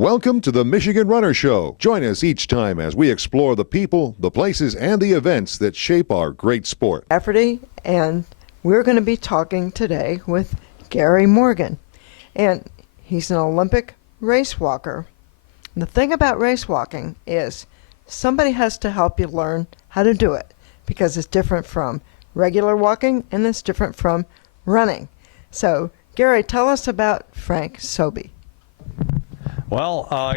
Welcome to the Michigan Runner Show. Join us each time as we explore the people, the places, and the events that shape our great sport. Rafferty, and we're going to be talking today with Gary Morgan. And he's an Olympic race walker. And the thing about race walking is somebody has to help you learn how to do it because it's different from regular walking and it's different from running. So, Gary, tell us about Frank Soby. Well,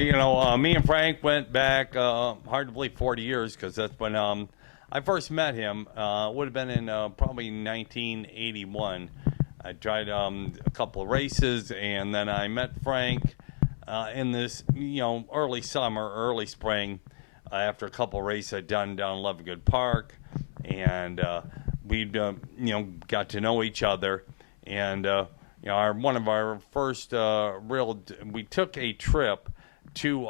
me and Frank went back, hard to believe, 40 years, because that's when I first met him. Would have been in probably 1981. I tried a couple of races, and then I met Frank in this, early summer, early spring, after a couple of races I'd done down Levengood Park, and we'd, got to know each other, and one of our first we took a trip to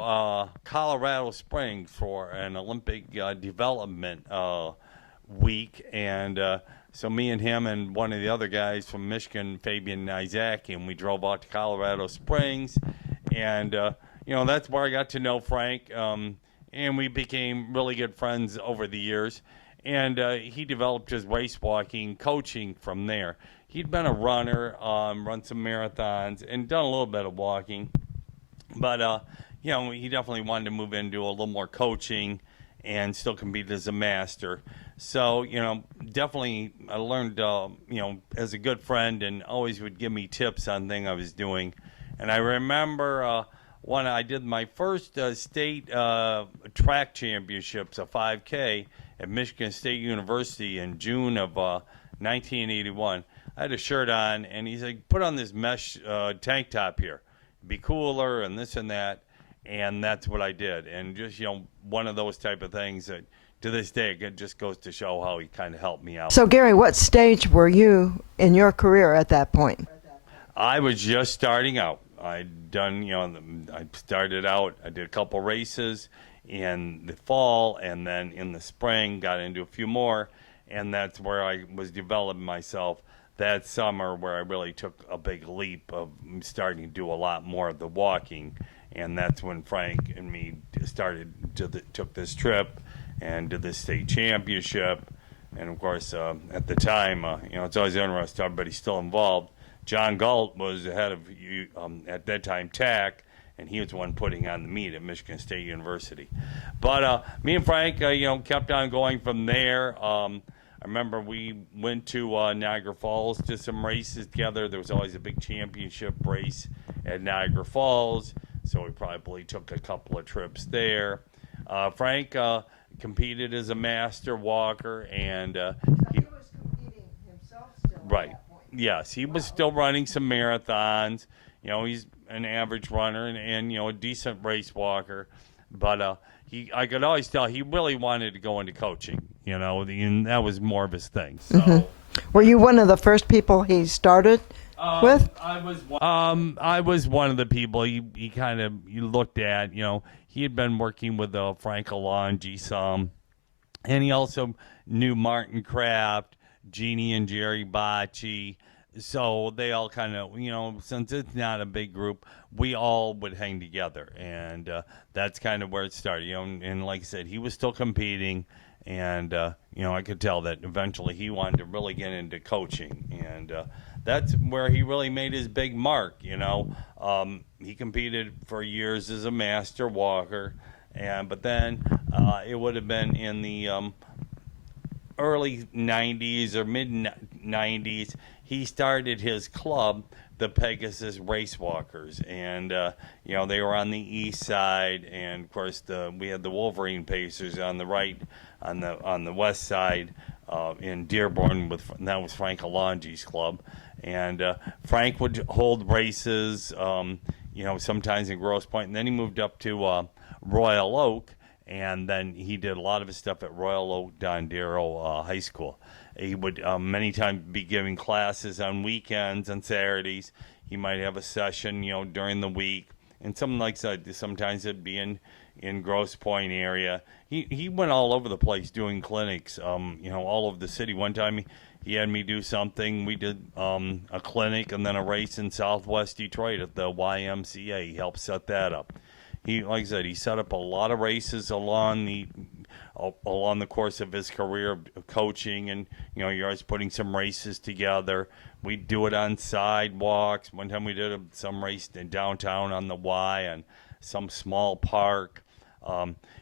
Colorado Springs for an Olympic development week, and so me and him and one of the other guys from Michigan, Fabian Isaac, and we drove out to Colorado Springs, and that's where I got to know Frank, and we became really good friends over the years, and he developed his race walking coaching from there. He'd been a runner, run some marathons, and done a little bit of walking. But, he definitely wanted to move into a little more coaching and still compete as a master. So, definitely I learned, as a good friend, and always would give me tips on things I was doing. And I remember when I did my first state track championships, a 5K, at Michigan State University in June of 1981. I had a shirt on, and he's like, put on this mesh tank top here. It'd be cooler and this and that, and that's what I did. And just, one of those type of things that to this day, it just goes to show how he kind of helped me out. So, Gary, what stage were you in your career at that point? I was just starting out. I started out, I did a couple races in the fall, and then in the spring, got into a few more, and that's where I was developing myself. That summer where I really took a big leap of starting to do a lot more of the walking, and that's when Frank and me took this trip and did this state championship. And of course, at the time, it's always interesting, everybody's still involved. John Galt was the head of, at that time, TAC, and he was the one putting on the meet at Michigan State University. But me and Frank, kept on going from there. I remember we went to Niagara Falls, did some races together. There was always a big championship race at Niagara Falls, so we probably took a couple of trips there. Frank competed as a master walker, and he was competing himself still right. At that point. Yes, he was still running some marathons. He's an average runner and a decent race walker, but I could always tell he really wanted to go into coaching, and that was more of his thing. So, Were you one of the first people he started with? I was one of the people he looked at. He had been working with Frank Alongi some, and he also knew Martin Kraft, Jeannie and Jerry Bocci. So they all kind of, since it's not a big group, we all would hang together, and that's kind of where it started. And like I said, he was still competing, and I could tell that eventually he wanted to really get into coaching, and that's where he really made his big mark. He competed for years as a master walker, but then it would have been in the early 90s or mid 90s. He started his club, the Pegasus Race Walkers, and they were on the east side, and of course we had the Wolverine Pacers on the right, on the west side in Dearborn. That was Frank Alongi's club, and Frank would hold races, sometimes in Grosse Pointe, and then he moved up to Royal Oak, and then he did a lot of his stuff at Royal Oak Don Darrow High School. He would many times be giving classes on weekends and Saturdays. He might have a session, during the week. And something like that, sometimes it'd be in Grosse Pointe area. He went all over the place doing clinics, all over the city. One time he had me do something. We did a clinic and then a race in Southwest Detroit at the YMCA. He helped set that up. like I said, he set up a lot of races along the course of his career of coaching, and you're always putting some races together. We do it on sidewalks. One time we did some race in downtown on the Y and some small park.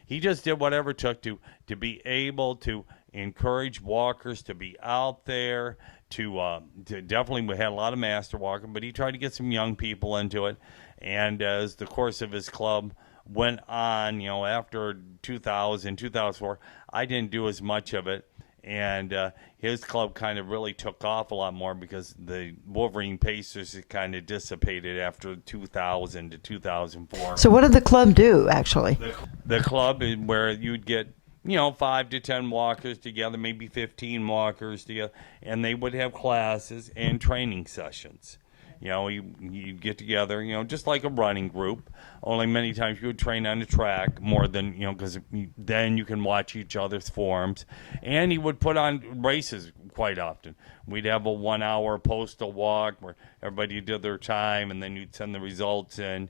He just did whatever it took to be able to encourage walkers to be out there. To definitely, we had a lot of master walking, but he tried to get some young people into it. And as the course of his club went on, after 2000, 2004, I didn't do as much of it. And his club kind of really took off a lot more because the Wolverine Pacers kind of dissipated after 2000 to 2004. So what did the club do, actually? The club is where you'd get 5 to 10 walkers together, maybe 15 walkers together, and they would have classes and training sessions. You get together, just like a running group, only many times you would train on the track more than, because then you can watch each other's forms. And he would put on races quite often. We'd have a 1 hour postal walk where everybody did their time, and then you'd send the results in.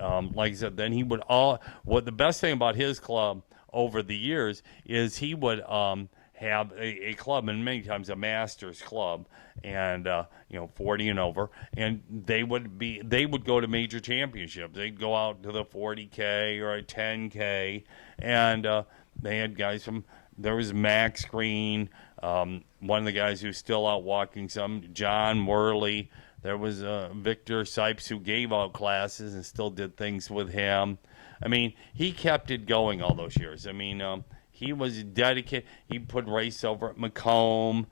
Like I said, then he would the best thing about his club over the years is he would have a club, and many times a master's club, and 40 and over, and they would go to major championships. They'd go out to the 40K or a 10K, and they had guys there was Max Green, one of the guys who's still out walking some, John Worley. There was Victor Sipes, who gave out classes and still did things with him. I mean, he kept it going all those years. I mean, he was dedicated. He put race over at Macomb.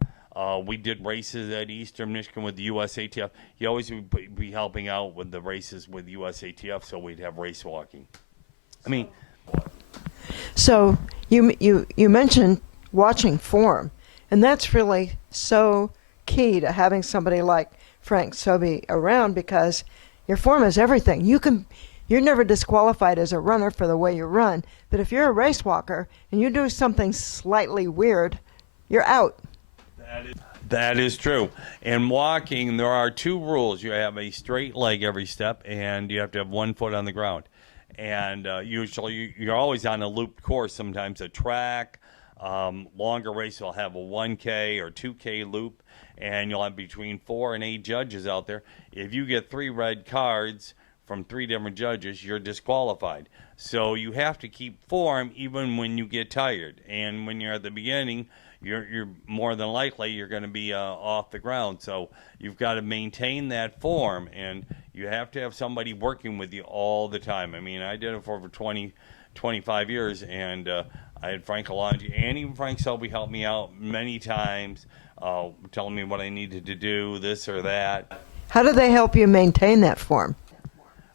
We did races at Eastern Michigan with the USATF. He always would be helping out with the races with USATF, so we'd have race walking. I mean, so you mentioned watching form, and that's really so key to having somebody like Frank Soby around, because your form is everything. You're never disqualified as a runner for the way you run, but if you're a race walker and you do something slightly weird, you're out. That is true. In walking, there are 2 rules. You have a straight leg every step, and you have to have 1 foot on the ground. And usually you're always on a looped course, sometimes a track. Longer race will have a 1K or 2K loop, and you'll have between 4 and 8 judges out there. If you get 3 red cards from 3 different judges, you're disqualified. So you have to keep form even when you get tired. And when you're at the beginning, you're more than likely you're going to be off the ground. So you've got to maintain that form, and you have to have somebody working with you all the time. I mean, I did it for over 25 years, and I had Frank Alonji and even Frank Soby help me out many times, telling me what I needed to do, this or that. How do they help you maintain that form?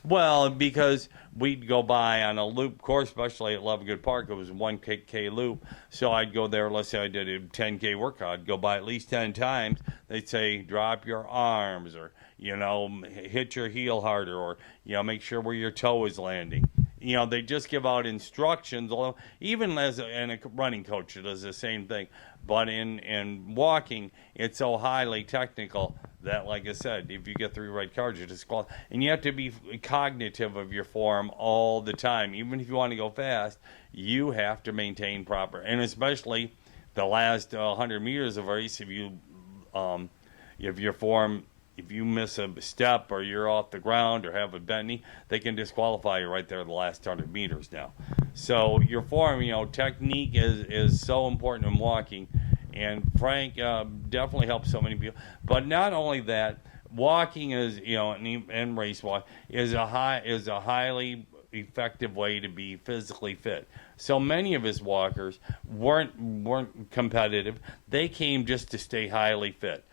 Well, because we'd go by on a loop course, especially at Lovegood Park. It was a 1K loop. So I'd go there. Let's say I did a 10K workout. I'd go by at least 10 times. They'd say, drop your arms, or, hit your heel harder, or, make sure where your toe is landing. They just give out instructions. Although even and a running coach does the same thing. But in walking, it's so highly technical that, like I said, if you get 3 red cards, you're disqualified. And you have to be cognitive of your form all the time. Even if you want to go fast, you have to maintain proper. And especially the last 100 meters of a race, if your form, if you miss a step or you're off the ground or have a bent knee, they can disqualify you right there the last 100 meters now. So your form, technique is so important in walking. And Frank definitely helps so many people. But not only that, walking is, and race walk is a highly effective way to be physically fit. So many of his walkers weren't competitive. They came just to stay highly fit.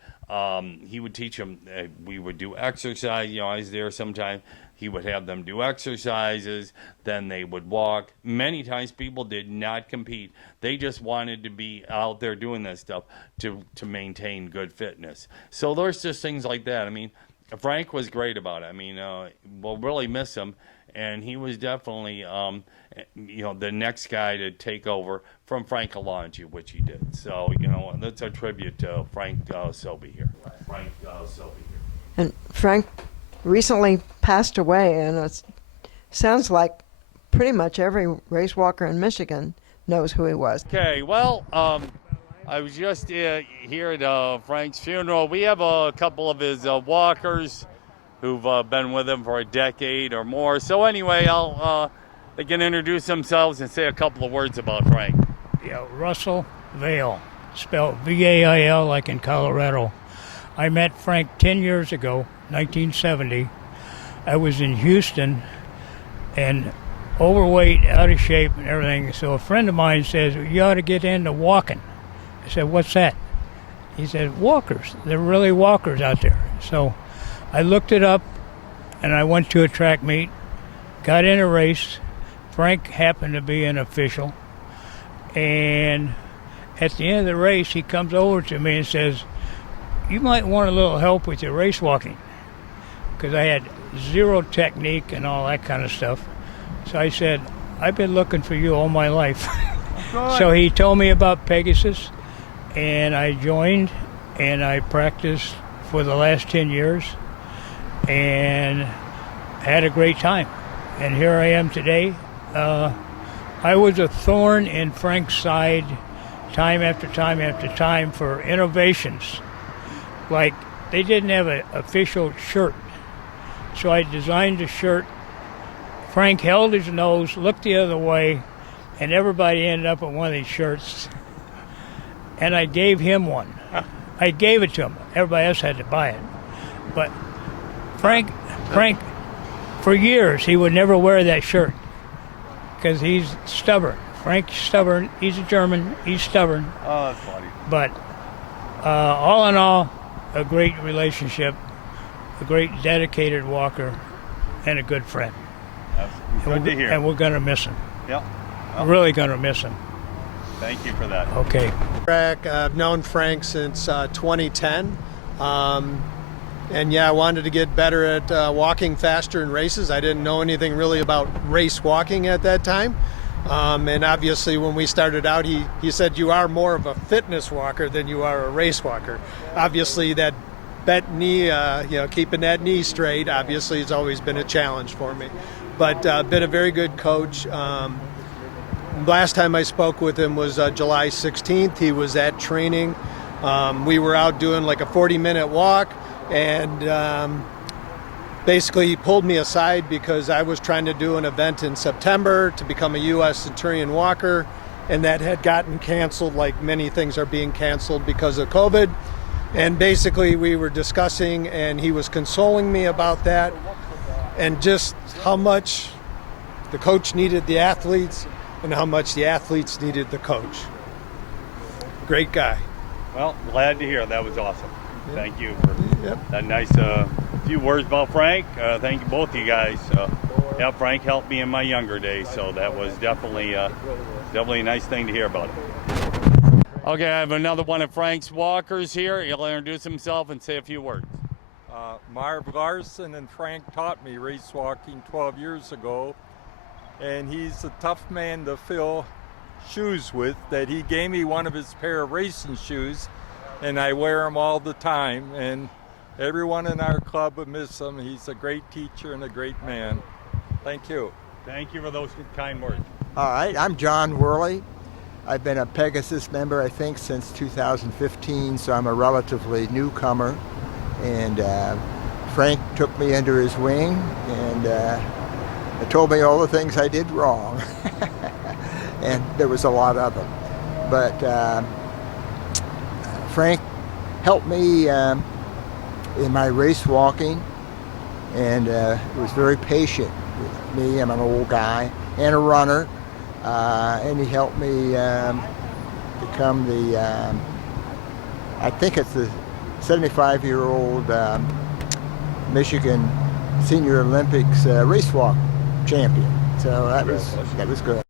He would teach them. We would do exercise. I was there sometime. He would have them do exercises. Then they would walk. Many times people did not compete. They just wanted to be out there doing that stuff to maintain good fitness. So there's just things like that. I mean, Frank was great about it. I mean, we'll really miss him. And he was definitely, the next guy to take over from Frank Alonji, which he did. So, that's a tribute to Frank Soby here. And Frank recently passed away, and it sounds like pretty much every race walker in Michigan knows who he was. Okay, well, I was just here at Frank's funeral. We have a couple of his walkers who've been with him for a decade or more. So anyway, they can introduce themselves and say a couple of words about Frank. Yeah, Russell Vail, spelled V-A-I-L like in Colorado. I met Frank 10 years ago, 1970. I was in Houston and overweight, out of shape and everything. So a friend of mine says, you ought to get into walking. I said, what's that? He said, walkers. They're really walkers out there. So I looked it up and I went to a track meet, got in a race. Frank happened to be an official. And at the end of the race, he comes over to me and says, you might want a little help with your race walking. Because I had zero technique and all that kind of stuff. So I said, I've been looking for you all my life. So he told me about Pegasus, and I joined, and I practiced for the last 10 years, and had a great time. And here I am today. I was a thorn in Frank's side time after time after time for innovations. Like, they didn't have an official shirt. So I designed a shirt. Frank held his nose, looked the other way, and everybody ended up with one of these shirts. And I gave him one. I gave it to him. Everybody else had to buy it. But Frank, for years, he would never wear that shirt because he's stubborn. Frank's stubborn. He's a German. He's stubborn. Oh, that's funny. But all in all, a great relationship, a great dedicated walker, and a good friend. That's good to hear. And we're going to miss him. Yep. We're really going to miss him. Thank you for that. Okay. I've known Frank since 2010. And yeah, I wanted to get better at walking faster in races. I didn't know anything really about race walking at that time. And obviously when we started out, he said, you are more of a fitness walker than you are a race walker. Obviously that bent knee, keeping that knee straight, obviously has always been a challenge for me. But been a very good coach. Last time I spoke with him was July 16th. He was at training. We were out doing like a 40-minute walk, and basically he pulled me aside because I was trying to do an event in September to become a U.S. Centurion walker, and that had gotten canceled, like many things are being canceled because of COVID. And basically we were discussing, and he was consoling me about that, and just how much the coach needed the athletes and how much the athletes needed the coach. Great guy. Well, glad to hear. That was awesome. Yep. Thank you for that nice few words about Frank. Thank you, both of you guys. Yeah, Frank helped me in my younger days, so that was definitely a nice thing to hear about it. Okay, I have another one of Frank's walkers here. He'll introduce himself and say a few words. Marv Larson and Frank taught me race walking 12 years ago, and he's a tough man to fill shoes with. That he gave me one of his pair of racing shoes, and I wear them all the time, and everyone in our club would miss him. He's a great teacher and a great man. Thank you. Thank you for those kind words. All right, I'm John Worley. I've been a Pegasus member, I think, since 2015, so I'm a relatively newcomer. And Frank took me under his wing and told me all the things I did wrong. And there was a lot of them. But Frank helped me in my race walking, and was very patient with me. I'm an old guy and a runner. And he helped me become the, I think it's the 75-year-old Michigan Senior Olympics race walk champion. So that was good.